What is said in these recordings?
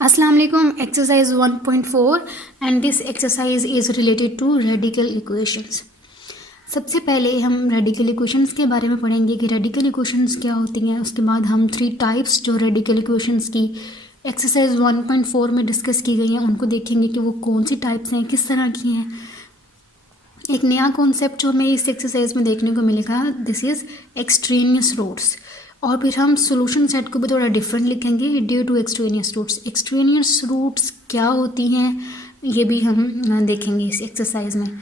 Assalamu alaikum. Exercise 1.4 and this exercise is related to radical equations. सबसे पहले हम radical equations के बारे में पढ़ेंगे कि रेडिकल इक्वेशंस क्या होती हैं। उसके बाद हम 3 टाइप्स जो रेडिकल इक्वेशंस की एक्सरसाइज 1.4 में डिस्कस की गई हैं उनको देखेंगे कि वो कौन सी टाइप्स हैं, किस तरह की हैं। एक नया कॉन्सेप्ट जो हमें इस एक्सरसाइज में देखने को मिलेगा, दिस इज़ एक्सट्रेनियस रूट्स। और फिर हम सोल्यूशन सेट को भी थोड़ा डिफरेंट लिखेंगे due to extraneous roots. Extraneous roots क्या होती हैं ये भी हम देखेंगे इस एक्सरसाइज में।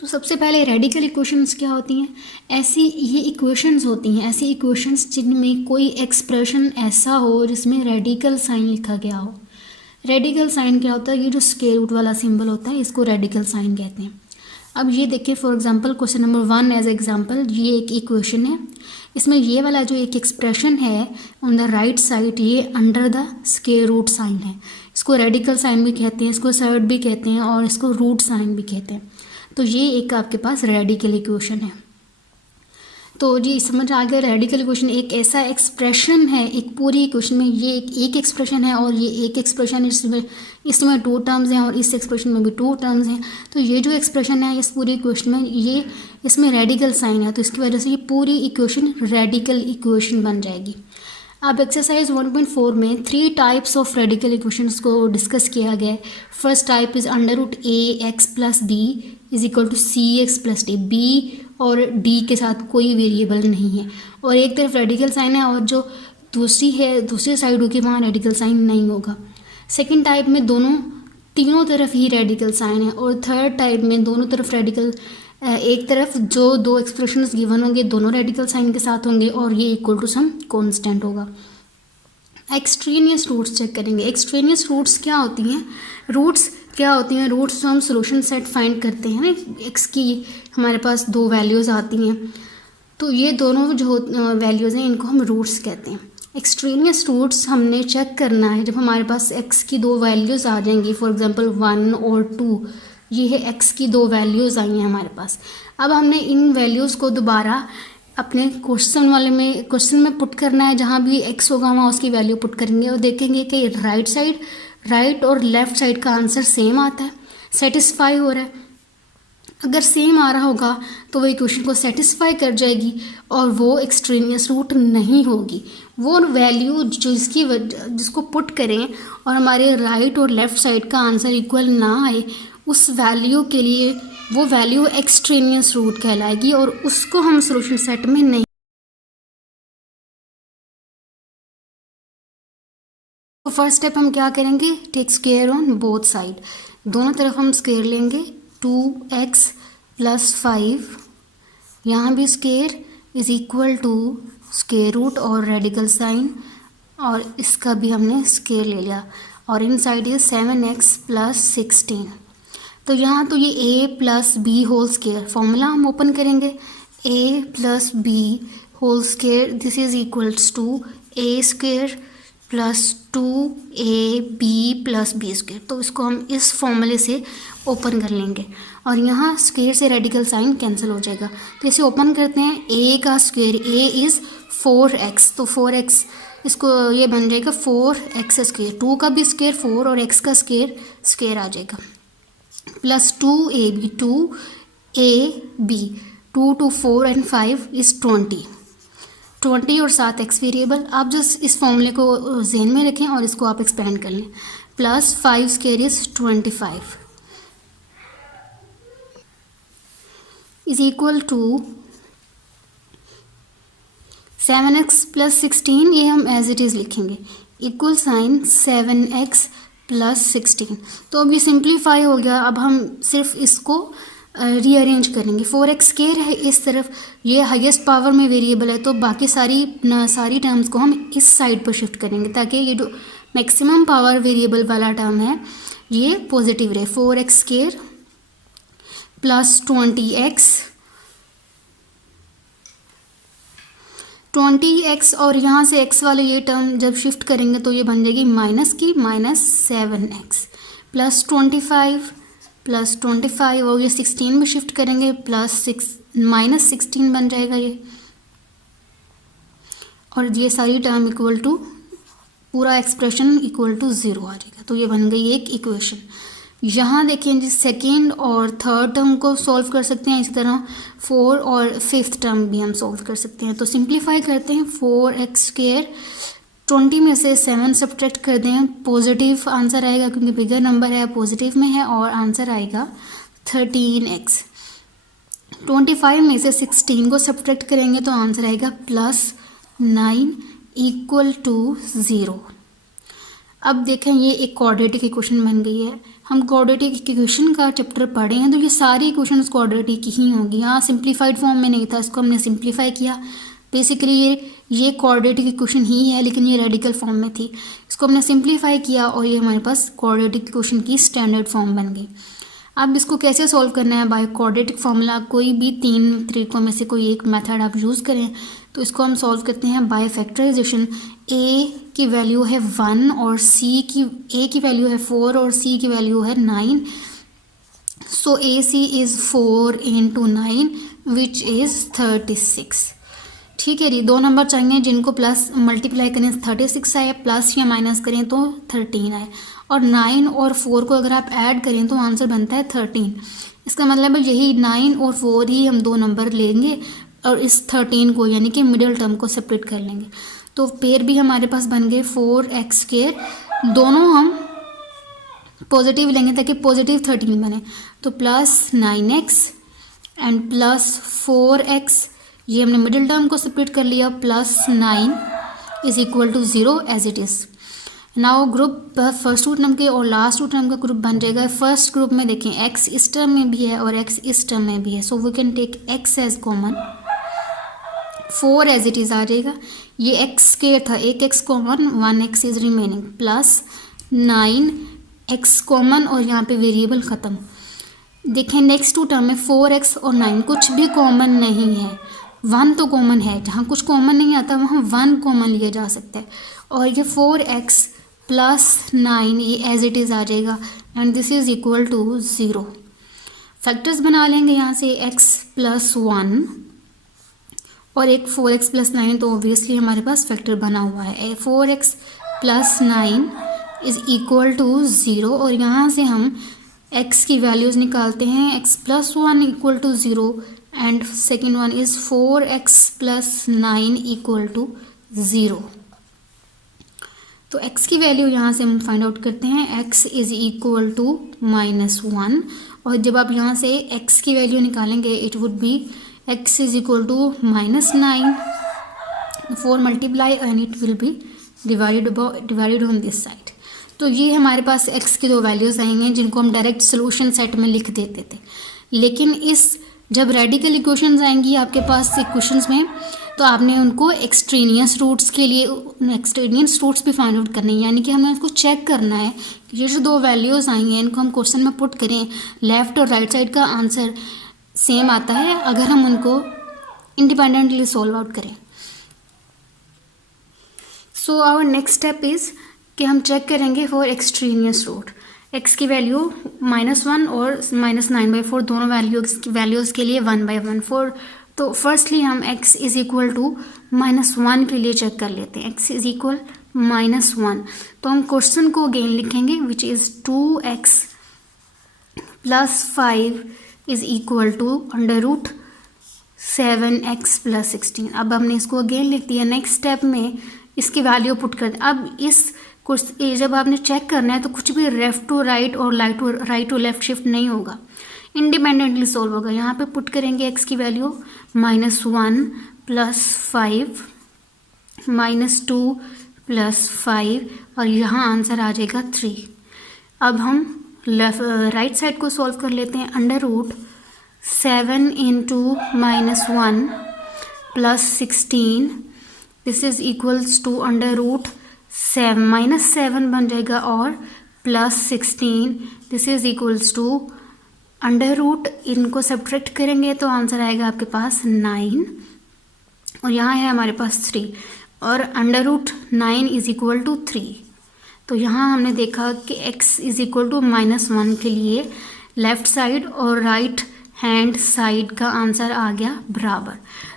तो सबसे पहले रेडिकल इक्वेशंस क्या होती हैं। ऐसी ये इक्वेशंस होती हैं, ऐसी इक्वेशंस जिनमें कोई एक्सप्रेशन ऐसा हो जिसमें रेडिकल साइन लिखा गया हो। रेडिकल साइन क्या होता है, ये जो स्क्वायर रूट वाला सिंबल होता है इसको रेडिकल साइन कहते हैं। अब ये देखिए for example question number 1 as example, ये एक इक्वेशन है। इसमें ये वाला जो एक एक्सप्रेशन है ऑन द राइट साइड ये under the square root sign है। इसको रेडिकल साइन भी कहते हैं, इसको सर्ड भी कहते हैं और इसको रूट साइन भी कहते हैं। तो ये एक आपके पास रेडिकल इक्वेशन है। तो जी समझ आ गया, रेडिकल इक्वेशन एक ऐसा एक्सप्रेशन है, एक पूरी इक्वेशन में ये एक एक्सप्रेशन है और ये एक एक्सप्रेशन इसमें 2 टर्म्स हैं और इस एक्सप्रेशन में भी 2 टर्म्स हैं। तो ये जो एक्सप्रेशन है इस पूरी इक्वेशन में ये इसमें रेडिकल साइन है, तो इसकी वजह से ये पूरी इक्वेशन रेडिकल इक्वेशन बन जाएगी। अब एक्सरसाइज 1.4 में 3 टाइप्स ऑफ रेडिकल इक्वेशंस को डिस्कस किया गया है। First type is under root ax plus b is equal to cx plus d. B और डी के साथ कोई वेरिएबल नहीं है और एक तरफ रेडिकल साइन है और जो दूसरी है दूसरी साइड होगी वहाँ रेडिकल साइन नहीं होगा। सेकंड टाइप में तीनों तरफ ही रेडिकल साइन है और थर्ड टाइप में दोनों तरफ रेडिकल, एक तरफ जो 2 एक्सप्रेशंस गिवन होंगे दोनों रेडिकल साइन के साथ होंगे और ये इक्वल टू सम कांस्टेंट होगा। एक्सट्रेनियस रूट्स चेक करेंगे। एक्सट्रेनियस रूट्स क्या होती हैं, रूट्स जो हम सोल्यूशन सेट फाइंड करते हैं ना, एक्स की हमारे पास 2 वैल्यूज़ आती हैं तो ये दोनों जो वैल्यूज़ हैं इनको हम रूट्स कहते हैं। एक्सट्रेनियस रूट्स हमने चेक करना है जब हमारे पास एक्स की 2 वैल्यूज़ आ जाएंगी, फॉर एग्जांपल 1 और 2, ये है एक्स की 2 वैल्यूज़ आई हैं हमारे पास। अब हमने इन वैल्यूज़ को दोबारा अपने क्वेश्चन में पुट करना है, जहाँ भी एक्स होगा वहाँ उसकी वैल्यू पुट करेंगे और देखेंगे कि राइट और लेफ़्ट साइड का आंसर सेम आता है, सेटिस्फाई हो रहा है। अगर सेम आ रहा होगा तो वो इक्वेशन को सेटिस्फाई कर जाएगी और वो एक्सट्रेनियस रूट नहीं होगी। वो वैल्यू जिसको पुट करें और हमारे राइट और लेफ़्ट साइड का आंसर इक्वल ना आए, उस वैल्यू के लिए वो वैल्यू एक्सट्रेनियस रूट कहलाएगी और उसको हम सॉल्यूशन सेट में नहीं। तो फर्स्ट स्टेप हम क्या करेंगे, take square on both side. दोनों तरफ हम स्क्वायर लेंगे। 2x प्लस 5, यहाँ भी square is equal to square root और रेडिकल साइन और इसका भी हमने स्क्वायर ले लिया और इन साइड ये 7x प्लस 16। तो यहाँ तो ये a plus b whole square, formula हम ओपन करेंगे, a plus b whole square this is equals to a square plus 2ab plus b square. तो इसको हम इस फॉर्मूले से ओपन कर लेंगे और यहाँ स्क्वायर से रेडिकल साइन कैंसिल हो जाएगा। तो इसे ओपन करते हैं, a का स्क्वायर a इज़ 4x, तो 4x इसको ये बन जाएगा 4x स्क्वायर, 2 का भी स्क्वायर 4 और x का स्क्वायर आ जाएगा plus 2ab 2 to 4 and 5 is 20 और 7x वेरिएबल। आप जस्ट इस फॉर्मूले को ज़हन में रखें और इसको आप एक्सपेंड कर लें। Plus 5 square is 25 is equal to 7x plus 16, ये हम एज इट इज़ लिखेंगे, इक्वल साइन 7x प्लस 16। तो अब ये सिंप्लीफाई हो गया। अब हम सिर्फ इसको रीअरेंज करेंगे। 4x स्क्वायर है इस तरफ, ये हाईएस्ट पावर में वेरिएबल है तो बाकी सारी टर्म्स को हम इस साइड पर शिफ्ट करेंगे ताकि ये जो मैक्सिमम पावर वेरिएबल वाला टर्म है ये पॉजिटिव रहे। 4x स्क्वायर प्लस 20x और यहाँ से x वाले ये टर्म जब शिफ्ट करेंगे तो ये बन जाएगी -7x प्लस 25 और ये 16 में शिफ्ट करेंगे -16 बन जाएगा ये, और ये सारी टर्म इक्वल टू पूरा एक्सप्रेशन इक्वल टू 0 आ जाएगा। तो ये बन गई एक इक्वेशन। यहाँ देखें जी सेकेंड और थर्ड टर्म को सॉल्व कर सकते हैं, इसी तरह 4 और फिफ्थ टर्म भी हम सॉल्व कर सकते हैं। तो सिंप्लीफाई करते हैं, 4x², 20 में से 7 सब्ट्रैक्ट कर दें, पॉजिटिव आंसर आएगा क्योंकि बिगर नंबर है, पॉजिटिव में है, और आंसर आएगा 13x। 25 में से 16 को सब्ट्रैक्ट करेंगे तो आंसर आएगा +9 इक्वल टू 0। अब देखें ये एक क्वाड्रेटिक इक्वेशन बन गई है। हम क्वाड्रेटिक इक्वेशन का चैप्टर पढ़े हैं तो ये सारी इक्वेशंस क्वाड्रेटिक ही होंगी। यहाँ सिंप्लीफाइड फॉर्म में नहीं था, इसको हमने सिंप्लीफाई किया। बेसिकली ये क्वाड्रेटिक इक्वेशन ही है लेकिन ये रेडिकल फॉर्म में थी, इसको हमने सिंप्लीफाई किया और ये हमारे पास क्वाड्रेटिक इक्वेशन की स्टैंडर्ड फॉर्म बन गई। अब इसको कैसे सॉल्व करना है बाय क्वाड्रेटिक फार्मूला, कोई भी 3 तरीकों में से कोई एक मेथड आप यूज़ करें। तो इसको हम सॉल्व करते हैं बाय फैक्टराइजेशन। a की वैल्यू है 1 और a की वैल्यू है 4 और c की वैल्यू है 9। सो ac इज़ 4 × 9 विच इज़ 36। ठीक है जी, 2 नंबर चाहिए जिनको प्लस मल्टीप्लाई करें 36 आए, प्लस या माइनस करें तो 13 आए, और 9 और 4 को अगर आप ऐड करें तो आंसर बनता है 13। इसका मतलब है यही 9 और 4 ही हम 2 नंबर लेंगे और इस 13 को यानी कि मिडिल टर्म को सेपरेट कर लेंगे। तो पेयर भी हमारे पास बन गए 4x², दोनों हम पॉजिटिव लेंगे ताकि पॉजिटिव 13 बने, तो +9x एंड +4x, ये हमने मिडिल टर्म को सेपरेट कर लिया, +9 is equal to 0 as it is. Now group first two term के और लास्ट टू टर्म का ग्रुप बन जाएगा। फर्स्ट ग्रुप में देखें x इस टर्म में भी है और x इस टर्म में भी है, so we can take x as common, 4 as it is आ जाएगा। ये x² था, एक x common, 1x is remaining, +9x common और यहाँ पे वेरिएबल ख़त्म। देखें नेक्स्ट टू टर्म में 4x और 9 कुछ भी कॉमन नहीं है, 1 तो कॉमन है, जहाँ कुछ कॉमन नहीं आता वहाँ 1 कॉमन लिया जा सकता है, और ये 4x + 9 ये एज इट इज़ आ जाएगा and this is equal to 0। Factors बना लेंगे यहाँ से x + 1 और एक 4x + 9, तो ऑब्वियसली हमारे पास फैक्टर बना हुआ है। 4x + 9 इज़ इक्वल टू 0 और यहाँ से हम x की वैल्यूज़ निकालते हैं, x + 1 equal to 0 and second one is 4x + 9 equal to 0। तो x की वैल्यू यहाँ से हम फाइंड आउट करते हैं, x इज़ इक्वल टू -1, और जब आप यहाँ से x की वैल्यू निकालेंगे it would be x is equal to -9, 4 multiply and it will be divided on this side. तो ये हमारे पास x की 2 वैल्यूज़ आई हैं जिनको हम डायरेक्ट सोल्यूशन सेट में लिख देते थे, लेकिन जब रेडिकल इक्वेशंस आएंगी आपके पास इक्वेशंस में तो आपने उनको एक्सट्रेनियस रूट्स के लिए एक्सट्रेनियस रूट्स भी फाइंड आउट करने हैं, यानी कि हमें उसको चेक करना है कि ये जो 2 वैल्यूज़ आई हैं इनको हम क्वेश्चन में पुट करें, लेफ़्ट और राइट साइड का आंसर सेम आता है अगर हम उनको इंडिपेंडेंटली सॉल्व आउट करें। So our next step is कि हम चेक करेंगे फॉर एक्सट्रेनियस रूट। x की वैल्यू -1 और -9/4 दोनों वैल्यूज़ के लिए 1/1 4। तो फर्स्टली हम x इज़ इक्वल टू -1 के लिए चेक कर लेते हैं, x इज़ इक्वल -1। तो हम क्वेश्चन को अगेन लिखेंगे which is 2x + 5 is equal to √7x + 16। अब हमने इसको अगेन लिख दिया। नेक्स्ट स्टेप में इसकी वैल्यू पुट कर, अब इस जब आपने चेक करना है तो कुछ भी लेफ़्ट टू राइट और राइट टू लेफ़्ट शिफ्ट नहीं होगा, इंडिपेंडेंटली सॉल्व होगा। यहाँ पे पुट करेंगे x की वैल्यू -1 + 5 -2 + 5 और यहाँ आंसर आ जाएगा 3। अब हम राइट साइड को सॉल्व कर लेते हैं। √7 × -1 + 16 दिस इज़ इक्वल्स टू -7 बन जाएगा और +16 दिस इज़ इक्वल्स टू इनको सब्ट्रैक्ट करेंगे तो आंसर आएगा आपके पास 9 और यहाँ है हमारे पास 3 और √9 इज़ इक्वल टू 3। तो यहाँ हमने देखा कि x इज़ इक्वल टू -1 के लिए लेफ़्ट साइड और राइट हैंड साइड का आंसर आ गया बराबर।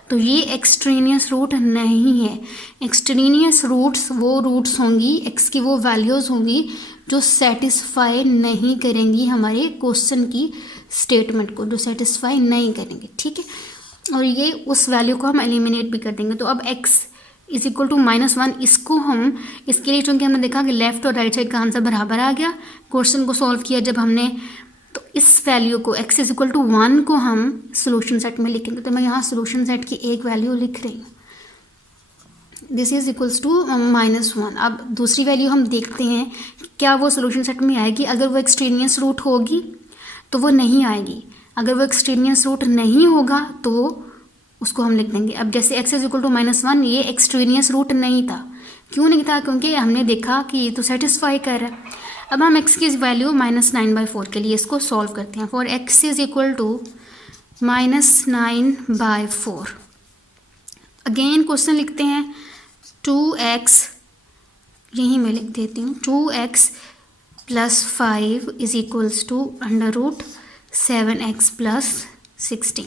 तो तो ये एक्सट्रेनियस रूट नहीं है। एक्सट्रेनियस रूट्स वो रूट्स होंगी, एक्स की वो वैल्यूज़ होंगी जो सेटिस्फाई नहीं करेंगी हमारे क्वेश्चन की स्टेटमेंट को, जो सेटिस्फाई नहीं करेंगे, ठीक है। और ये उस वैल्यू को हम एलिमिनेट भी कर देंगे। तो अब x इज इक्वल टू -1, इसको हम, इसके लिए चूँकि हमने देखा कि लेफ्ट और राइट साइड का आंसर बराबर आ गया, क्वेश्चन को सॉल्व किया जब हमने, तो इस वैल्यू को x इज इक्वल टू 1 को हम सोल्यूशन सेट में लिखेंगे। तो मैं यहाँ सोल्यूशन सेट की एक वैल्यू लिख रही हूँ, दिस इज इक्वल्स टू -1। अब दूसरी वैल्यू हम देखते हैं क्या वो सोल्यूशन सेट में आएगी। अगर वो एक्सट्रेनियस रूट होगी तो वो नहीं आएगी, अगर वो एक्सट्रेनियस रूट नहीं होगा तो उसको हम लिख देंगे। अब जैसे x इज इक्वल टू -1, ये एक्सट्रेनियस रूट नहीं था। क्यों नहीं था? क्योंकि हमने देखा कि ये तो सेटिस्फाई कर रहा है। अब हम x की वैल्यू -9/4 के लिए इसको सॉल्व करते हैं। For x is equal to -9/4, again question लिखते हैं 2x, यहीं मैं लिख देती हूँ, 2x + 5 is equals to √7x + 16।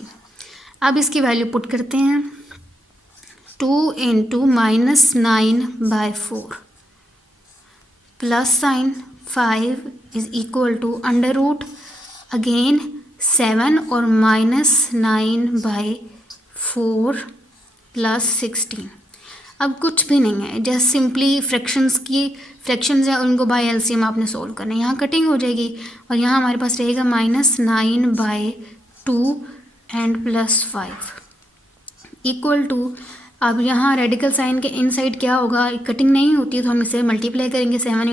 अब इसकी वैल्यू पुट करते हैं, 2 × -9/4 plus sign 5 is equal to √ again 7 और -9/4 + 16। अब कुछ भी नहीं है, जस्ट सिंपली फ्रैक्शंस है, उनको बाय एलसीएम आपने सोल्व करना है। यहाँ कटिंग हो जाएगी और यहाँ हमारे पास रहेगा -9/2 एंड +5 इक्वल टू, अब यहाँ रेडिकल साइन के इनसाइड क्या होगा, कटिंग नहीं होती है तो हम इसे मल्टीप्लाई करेंगे। 7 ×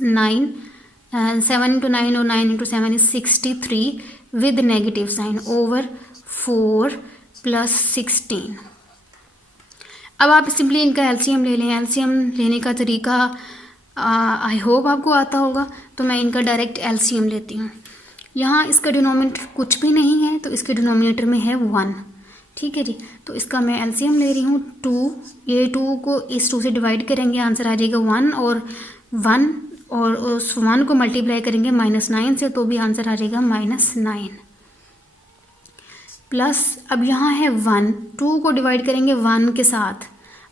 9 और 9 × 7 इज 63 विद नेगेटिव साइन ओवर 4 + 16। अब आप सिंपली इनका एलसीएम ले लें। एलसीएम लेने का तरीका आई होप आपको आता होगा, तो मैं इनका डायरेक्ट एलसीएम लेती हूँ। यहाँ इसका डिनोमिनेटर कुछ भी नहीं है तो इसके डिनोमिनेटर में है 1, ठीक है जी। तो इसका मैं एलसीएम ले रही हूँ 2, ये 2 को इस 2 से डिवाइड करेंगे, आंसर आ जाएगा 1 और 1, और उस 1 को मल्टीप्लाई करेंगे -9 से तो भी आंसर आ जाएगा -9 प्लस, अब यहाँ है 1, 2 को डिवाइड करेंगे 1 के साथ,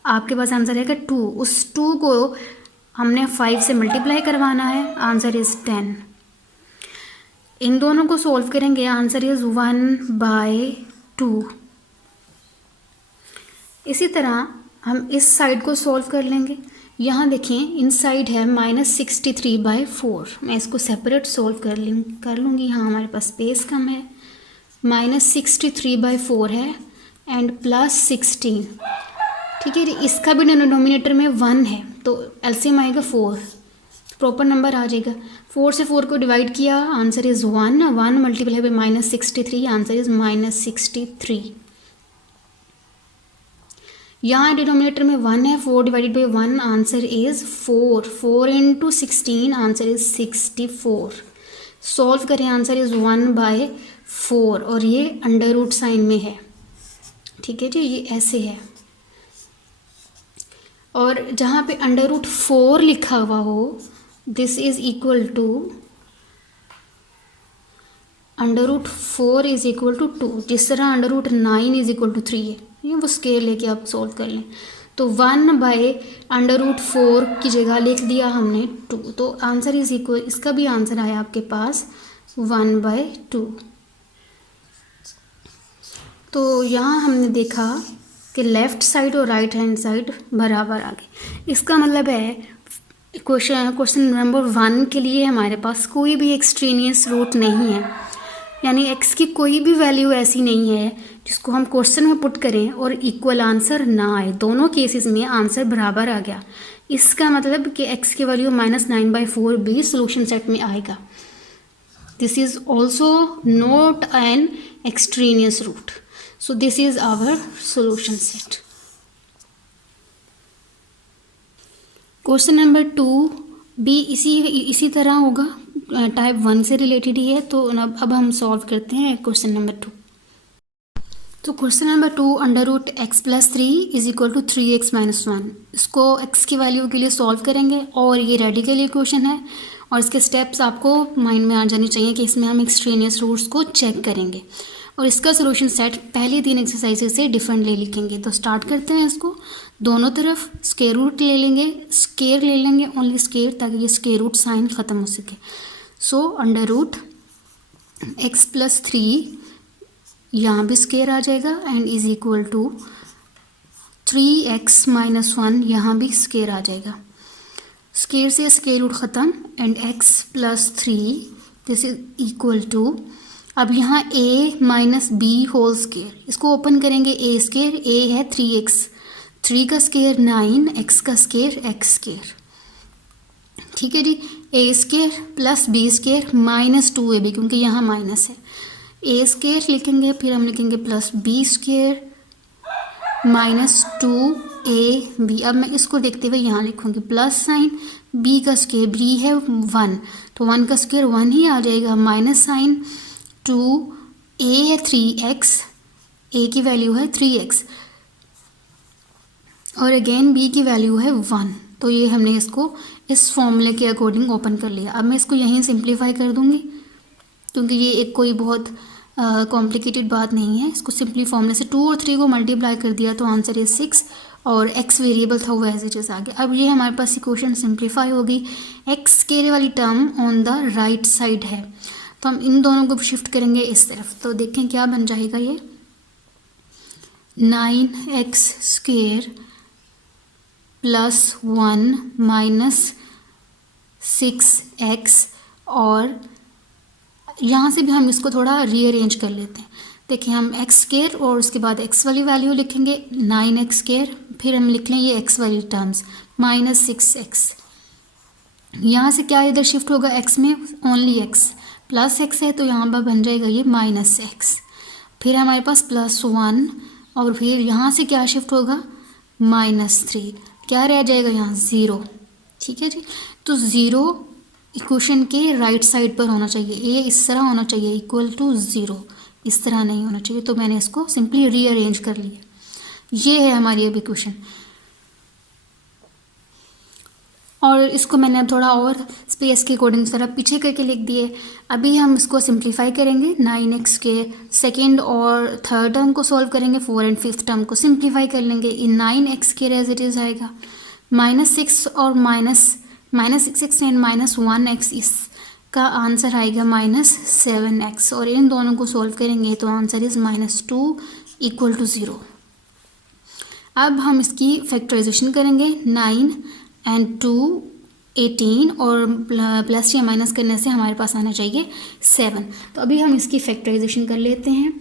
आपके पास आंसर रहेगा 2, उस 2 को हमने 5 से मल्टीप्लाई करवाना है, आंसर इज़ 10। इन दोनों को सॉल्व करेंगे, आंसर इज़ 1/2। इसी तरह हम इस साइड को सॉल्व कर लेंगे। यहाँ देखें इन साइड है -63/4, मैं इसको सेपरेट सॉल्व कर लूँगी। यहाँ हमारे पास स्पेस कम है, -63/4 है एंड +16, ठीक है। इसका भी डिनोमिनेटर में 1 है तो एलसीएम आएगा 4, प्रॉपर नंबर आ जाएगा। 4 से 4 को डिवाइड किया, answer is 1, 1 multiply by -63, answer is -63। यहाँ डिनोमिनेटर में 1 है, 4 divided by 1, answer is 4, 4 × 16, answer is 64। Solve करें, आंसर इज़ 1/4 और ये अंडर रूट साइन में है, ठीक है जी, ये ऐसे है। और जहाँ पे √4 लिखा हुआ हो, this is equal to √4 is equal to 2, जिस तरह √9 इज इक्वल टू 3 है, ये वो स्केल लेके आप सॉल्व कर लें। तो 1/√4 की जगह लिख दिया हमने 2, तो आंसर इज इक्वल, इसका भी आंसर आया आपके पास 1/2। तो यहाँ हमने देखा कि लेफ़्ट साइड और राइट हैंड साइड बराबर आ गए। इसका मतलब है क्वेश्चन नंबर 1 के लिए हमारे पास कोई भी एक्सट्रेनियस रूट नहीं है, यानी x की कोई भी वैल्यू ऐसी नहीं है जिसको हम क्वेश्चन में पुट करें और इक्वल आंसर ना आए। दोनों केसेस में आंसर बराबर आ गया। इसका मतलब कि x की वैल्यू -9/4 भी सोल्यूशन सेट में आएगा। This is also not an extraneous root, so this is our solution set. Question number 2 भी इसी तरह होगा, टाइप 1 से रिलेटेड ही है। तो अब हम सॉल्व करते हैं क्वेश्चन नंबर 2। तो question number 2, √x + 3 is equal to 3x - 1, इसको x की वैल्यू के लिए सॉल्व करेंगे और ये रेडिकल इक्वेशन है और इसके स्टेप्स आपको माइंड में आ जाने चाहिए कि इसमें हम एक्सट्रेनियस रूट्स को चेक करेंगे। और इसका सोल्यूशन सेट पहली 3 एक्सरसाइजेज से डिफरेंटली लिखेंगे। तो स्टार्ट करते हैं इसको। दोनों तरफ स्क्वायर रूट ले लेंगे, स्क्वायर ले लेंगे, ओनली स्क्वायर, ताकि ये स्क्वायर रूट साइन ख़त्म हो सके। So under root x plus 3, यहाँ भी स्क्वायर आ जाएगा, and is equal to 3x minus 1, यहाँ भी स्क्वायर आ जाएगा। स्क्वायर से स्क्वायर रूट ख़त्म, and x plus 3 this is equal to, अब यहाँ a minus b whole square, इसको ओपन करेंगे, a स्क्वायर, a है 3x, 3 का स्क्वायर 9, x का स्क्वायर x स्क्वायर, ठीक है जी। a square plus b square minus 2ab, क्योंकि यहाँ माइनस है, a स्क्वायर लिखेंगे, फिर हम लिखेंगे plus b square minus 2ab। अब मैं इसको देखते हुए यहाँ लिखूँगी प्लस साइन, b का स्क्वायर, b है 1, तो 1 का स्क्वायर 1 ही आ जाएगा, माइनस साइन 2, a है 3x, a की वैल्यू है 3x, और अगेन b की वैल्यू है 1। तो ये हमने इसको इस फॉर्मूले के अकॉर्डिंग ओपन कर लिया। अब मैं इसको यहीं सिंप्लीफाई कर दूँगी, क्योंकि ये एक कोई बहुत कॉम्प्लिकेटेड बात नहीं है। इसको सिंपली फॉर्मूले से 2 और 3 को मल्टीप्लाई कर दिया तो आंसर इज 6, और x वेरिएबल था वो एज इट इज़ आ गया। अब ये हमारे पास इक्वेशन सिंप्लीफाई होगी। x के वाली term on the right side है, तो हम इन दोनों को शिफ्ट करेंगे इस तरफ। तो देखें क्या बन जाएगा, ये 9x square plus 1 minus 6x, और यहाँ से भी हम इसको थोड़ा रीअरेंज कर लेते हैं। देखिए हम x स्क्वायर और उसके बाद x वाली वैल्यू लिखेंगे 9x स्क्वायर, फिर हम लिख लें ये x वाली टर्म्स माइनस 6x। यहाँ से क्या इधर शिफ्ट होगा x में, ओनली x, प्लस x है तो यहाँ पर बन जाएगा ये माइनस x, फिर हमारे पास प्लस 1, और फिर यहाँ से क्या शिफ्ट होगा माइनस 3, क्या रह जाएगा यहाँ 0, ठीक है जी। तो 0 इक्वेशन के राइट साइड पर होना चाहिए, ये इस तरह होना चाहिए इक्वल टू 0, इस तरह नहीं होना चाहिए। तो मैंने इसको सिंपली रीअरेंज कर लिया। ये है हमारी अब इक्वेशन, और इसको मैंने अब थोड़ा और स्पेस के अकॉर्डिंग जरा पीछे करके लिख दिए। अभी हम इसको सिंप्लीफाई करेंगे, 9x के सेकेंड और थर्ड टर्म को सॉल्व करेंगे, 4 एंड 5th टर्म को सिंप्लीफाई कर लेंगे। इन 9x के एज इट इज़ आएगा, माइनस 6 और minus 6x and minus 1x, इसका आंसर आएगा माइनस 7x, और इन दोनों को सॉल्व करेंगे तो answer is minus 2 equal to 0। अब हम इसकी फैक्टराइजेशन करेंगे, 9 एंड 2 18, और प्लस या माइनस करने से हमारे पास आना चाहिए 7। तो अभी हम इसकी फैक्टराइजेशन कर लेते हैं।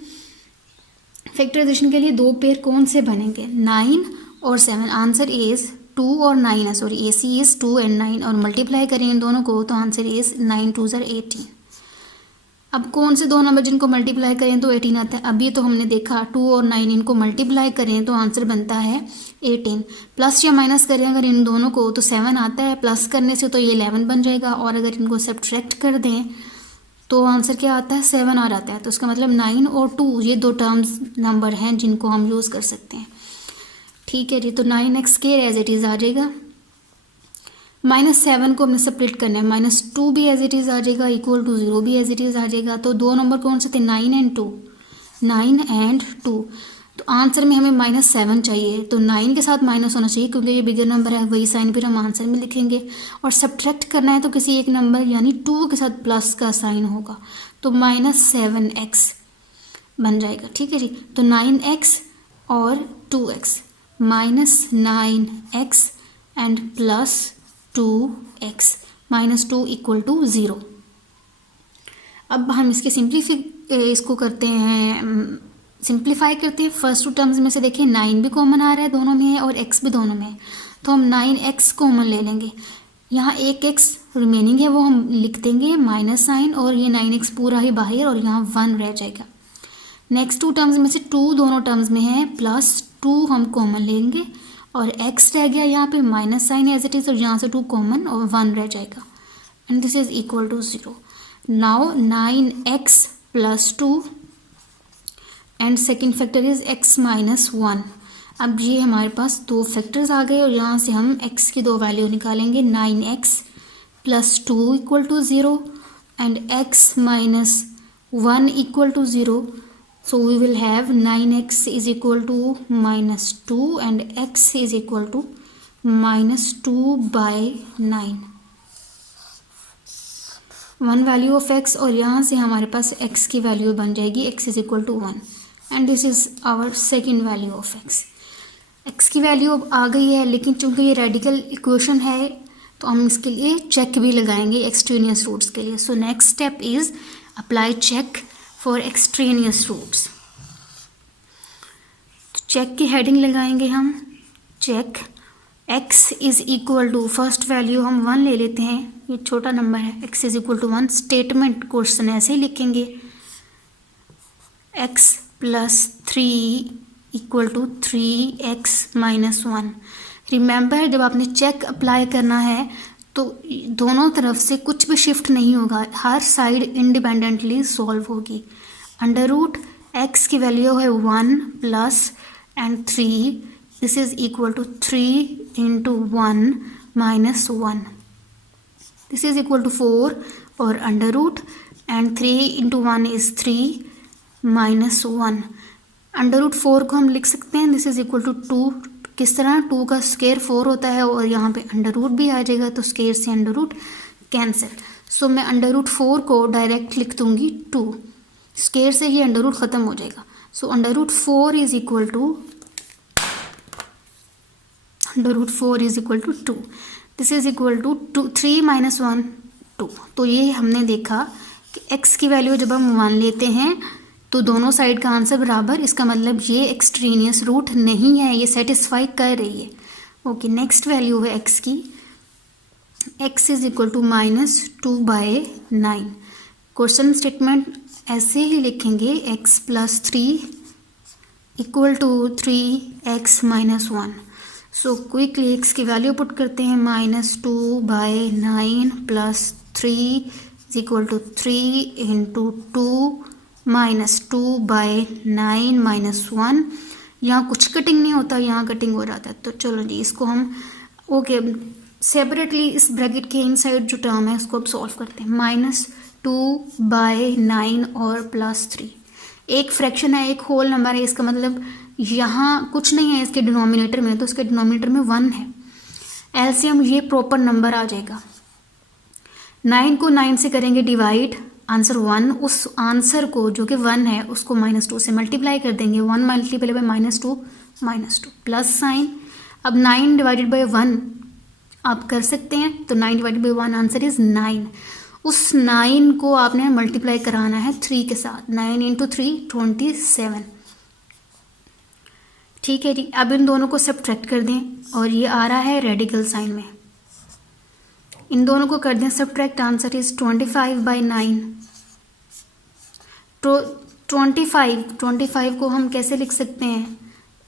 फैक्टराइजेशन के लिए दो पेयर कौन से बनेंगे, 9 और 7। आंसर इज़ 2 और 9 है, सॉरी AC इज़ 2 एंड 9, और मल्टीप्लाई करें इन दोनों को तो आंसर इज़ 9 2 ज़र 18। अब कौन से दो नंबर जिनको मल्टीप्लाई करें तो 18 आता है। अभी तो हमने देखा 2 और 9 इनको मल्टीप्लाई करें तो आंसर बनता है 18। प्लस या माइनस करें अगर इन दोनों को तो 7 आता है, प्लस करने से तो ये 11 बन जाएगा, और अगर इनको सब्ट्रैक्ट कर दें तो आंसर क्या आता है 7 आ जाता है। तो इसका मतलब 9 और 2 ये दो टर्म्स नंबर हैं जिनको हम यूज़ कर सकते हैं, ठीक है जी। तो 9x के एज इट इज़ आ जाएगा, माइनस 7 को हमने सेपरेट करना है, माइनस 2 भी एज इट इज़ आ जाएगा, इक्वल टू 0 भी एज इट इज़ आ जाएगा। तो दो नंबर कौन से थे, 9 एंड 2, 9 एंड 2। तो आंसर में हमें माइनस 7 चाहिए, तो 9 के साथ माइनस होना चाहिए क्योंकि ये बिगर नंबर है, वही साइन फिर हम आंसर में लिखेंगे। और सब्ट्रैक्ट करना है तो किसी एक नंबर यानी 2 के साथ प्लस का साइन होगा, तो माइनस 7x बन जाएगा, ठीक है जी। तो 9x और 2x, minus 9x and plus 2x, minus 2 equal to 0। अब हम इसके इसको करते हैं, सिंप्लीफाई करते हैं। फर्स्ट टू टर्म्स में से देखिए 9 भी कॉमन आ रहा है, दोनों में है, और x भी दोनों में है, तो हम 9x कॉमन ले लेंगे। यहाँ एक x रिमेनिंग है वो हम लिख देंगे माइनस साइन, और ये 9x पूरा ही बाहर, और यहाँ 1 रह जाएगा। नेक्स्ट टू टर्म्स में से 2 दोनों टर्म्स में है, प्लस 2 हम कॉमन लेंगे, और x रह गया यहाँ पे minus sign as it is, और यहाँ से 2 कॉमन और 1 रह जाएगा, and this is equal to 0। Now 9x plus 2 and second factor is x minus 1। अब ये हमारे पास दो फैक्टर्स आ गए, और यहाँ से हम x की दो वैल्यू निकालेंगे, 9x plus 2 equal to 0 and x minus 1 equal to 0। So we will have 9x is equal to -2 and x is equal to -2/9. One value of x और यहाँ से हमारे पास x की वैल्यू बन जाएगी x is equal to 1 and this is our second value of x की value अब आ गई है, लेकिन चूंकि ये रेडिकल इक्वेशन है तो हम इसके लिए चेक भी लगाएंगे एक्सट्रेनियस रूट्स के लिए. So next step is apply check for extraneous roots. Check की हेडिंग लगाएंगे हम. Check x is equal to, first value हम 1 ले लेते हैं, ये छोटा नंबर है. x is equal to 1. Statement question ऐसे ही लिखेंगे x plus 3 equal to 3x minus 1. Remember जब आपने चेक अप्लाई करना है तो दोनों तरफ से कुछ भी शिफ्ट नहीं होगा, हर साइड इंडिपेंडेंटली सॉल्व होगी. अंडर रूट x की वैल्यू है 1 plus and 3, this is equal to 3 into 1 minus 1, this is equal to 4 और under root and 3 into 1 is 3 minus 1. Under root 4 को हम लिख सकते हैं, दिस इज इक्वल टू 2. किस तरह? 2 का स्केयर 4 होता है और यहाँ पे अंडर रूट भी आ जाएगा तो स्केयर से अंडर रूट कैंसिल. सो मैं अंडर रूट 4 को डायरेक्ट लिख दूंगी 2, स्केयर से ही अंडर रूट ख़त्म हो जाएगा. So under root 4 is equal to 2. This is equal to 3 minus 1 2. तो ये हमने देखा कि x की वैल्यू जब हम 1 लेते हैं तो दोनों साइड का आंसर बराबर, इसका मतलब ये एक्सट्रेनियस रूट नहीं है, ये सेटिस्फाई कर रही है. ओके, नेक्स्ट वैल्यू है x की. x is equal to -2/9. Question statement ऐसे ही लिखेंगे x plus 3 equal to 3x minus 1. So quickly x की वैल्यू पुट करते हैं, -2/9 plus 3 is equal to 3 into 2 -2/9 minus 1. यहाँ कुछ कटिंग नहीं होता, यहाँ कटिंग हो जाता है. तो चलो जी, इसको हम ओके सेपरेटली इस ब्रैकेट के इनसाइड जो टर्म है उसको अब सॉल्व करते हैं. -2/9 और +3 एक फ्रैक्शन है, एक होल नंबर है, इसका मतलब यहाँ कुछ नहीं है इसके डिनोमिनेटर में, तो इसके डिनोमिनेटर में 1 है. एलसीएम ये प्रॉपर नंबर आ जाएगा. 9 को 9 से करेंगे डिवाइड, आंसर 1. उस आंसर को जो कि 1 है उसको -2 से मल्टीप्लाई कर देंगे. 1 मल्टीप्लाई बाय -2 प्लस साइन. अब 9 डिवाइडेड बाय 1 आप कर सकते हैं, तो 9 डिवाइडेड बाय 1 आंसर इज 9. उस 9 को आपने मल्टीप्लाई कराना है 3 के साथ. 9 इंटू 3 27. ठीक है जी, अब इन दोनों को सब्ट्रैक्ट कर दें और ये आ रहा है रेडिकल साइन में. इन दोनों को कर दें सब्ट्रैक्ट, आंसर इज 25/9. तो 25 को हम कैसे लिख सकते हैं?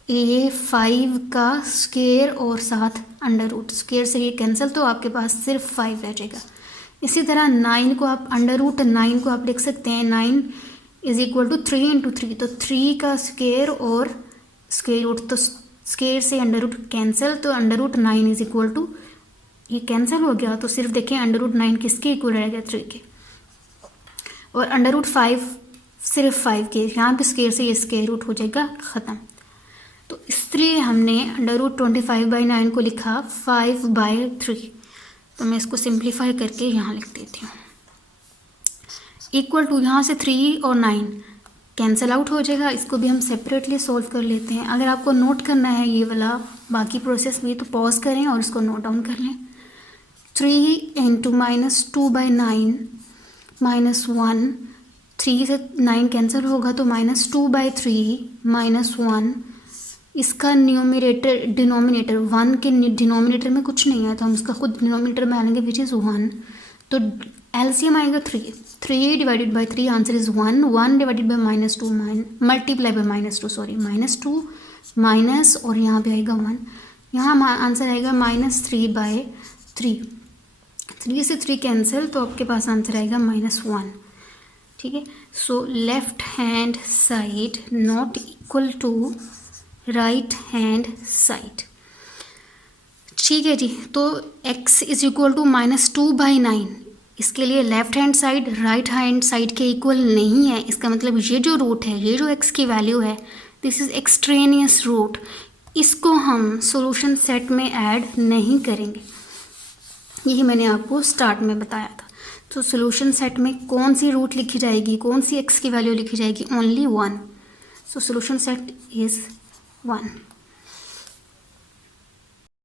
ये 5 का स्केयर और साथ अंडर रूट, स्केयर से ये कैंसिल, तो आपके पास सिर्फ 5 रह जाएगा. इसी तरह 9 को आप अंडर रूट 9 को आप लिख सकते हैं, 9 इज इक्वल टू 3 इंटू 3, तो 3 का स्केयर और स्केयर रूट, तो स्केयर से अंडर रूट कैंसिल, तो under root 9 is equal to, ये कैंसिल हो गया तो सिर्फ देखें अंडर रूट 9 किसके इक्वल रहेगा? 3 के. और अंडर रूट 5 सिर्फ 5 के, यहाँ पे स्केयर से ये स्केयर रूट हो जाएगा ख़त्म. तो इसलिए हमने अंडर रूट 25/9 को लिखा 5/3. तो मैं इसको सिंप्लीफाई करके यहाँ लिख देती हूँ. इक्वल टू, यहाँ से 3 और 9 कैंसिल आउट हो जाएगा. इसको भी हम सेपरेटली सॉल्व कर लेते हैं. अगर आपको नोट करना है ये वाला बाकी प्रोसेस भी, तो पॉज करें और इसको नोट डाउन कर लें. 3 इंटू -2/9 माइनस 1, 3 से 9 कैंसिल होगा तो -2/3 माइनस 1. इसका न्यूमरेटर डिनोमिनेटर 1 के डिनोमिनेटर में कुछ नहीं है, तो हम इसका खुद डिनोमिनेटर में आएंगे विच इज़ 1. तो एलसीएम आएगा 3 divided by 3, answer is 1. 1 divided by -2 multiply by -2 minus और यहाँ पे आएगा 1. यहाँ आंसर आएगा -3/3. 3 से 3 कैंसिल, तो आपके पास आंसर आएगा -1. ठीक है. So left hand side not equal to right hand side. ठीक है जी. तो x इज इक्वल टू -2/9, इसके लिए left hand side right hand side के इक्वल नहीं है। इसका मतलब ये जो रूट है, ये जो एक्स की वैल्यू है, दिस इज़ एक्सट्रेनियस रूट, इसको हम सॉल्यूशन सेट में ऐड नहीं करेंगे। यही मैंने आपको स्टार्ट में बताया था। तो सॉल्यूशन सेट में कौन सी रूट लिखी जाएगी, कौन सी एक्स की वैल्यू लिखी जाएगी, only 1। So solution set is 1।